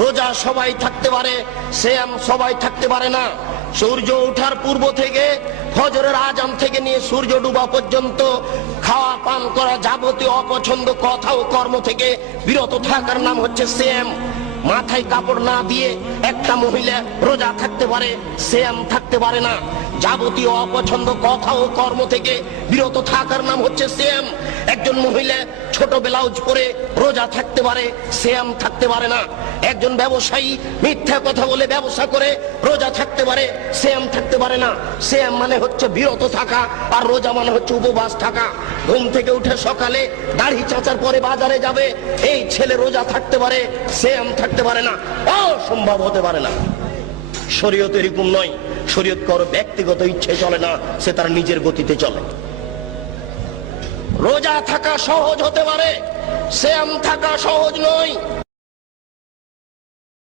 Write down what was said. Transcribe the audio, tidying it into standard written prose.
রোজা সবাই থাকতে পারে, সিয়াম সবাই থাকতে পারে না। সূর্য ওঠার পূর্ব থেকে ফজরের আজান থেকে নিয়ে সূর্য ডুবা পর্যন্ত খাওয়া পান করা যাবতীয় অপছন্দ কথা ও কর্ম থেকে বিরত থাকার নাম হচ্ছে সিয়াম। মাথায় কাপড় না দিয়ে একটা মহিলা রোজা থাকতে পারে, সিয়াম থাকতে পারে না। যাবতীয় অপছন্দ কথা ও কর্ম থেকে বিরত থাকার নাম হচ্ছে সিয়াম। একজন মহিলা ছোট ব্লাউজ পরে রোজা থাকতে পারে, সিয়াম থাকতে পারে না। একজন ব্যবসায়ী মিথ্যা কথা বলে ব্যবসা করে রোজা থাকতে পারে, সিয়াম থাকতে পারে না। সিয়াম মানে হচ্ছে বিরত থাকা, আর রোজা মানে হচ্ছে উপবাস থাকা। ঘুম থেকে উঠে সকালে দাড়ি চাচার পরে বাজারে যাবে, এই ছেলে রোজা থাকতে পারে, সিয়াম থাকতে পারে না। অসম্ভব হতে পারে না। শরীয়ত এরকম নয়। শরীয়ত কারো ব্যক্তিগত ইচ্ছে চলে না, সে তার নিজের গতিতে চলে। রোজা থাকা সহজ হতে পারে, সিয়াম থাকা সহজ নয়।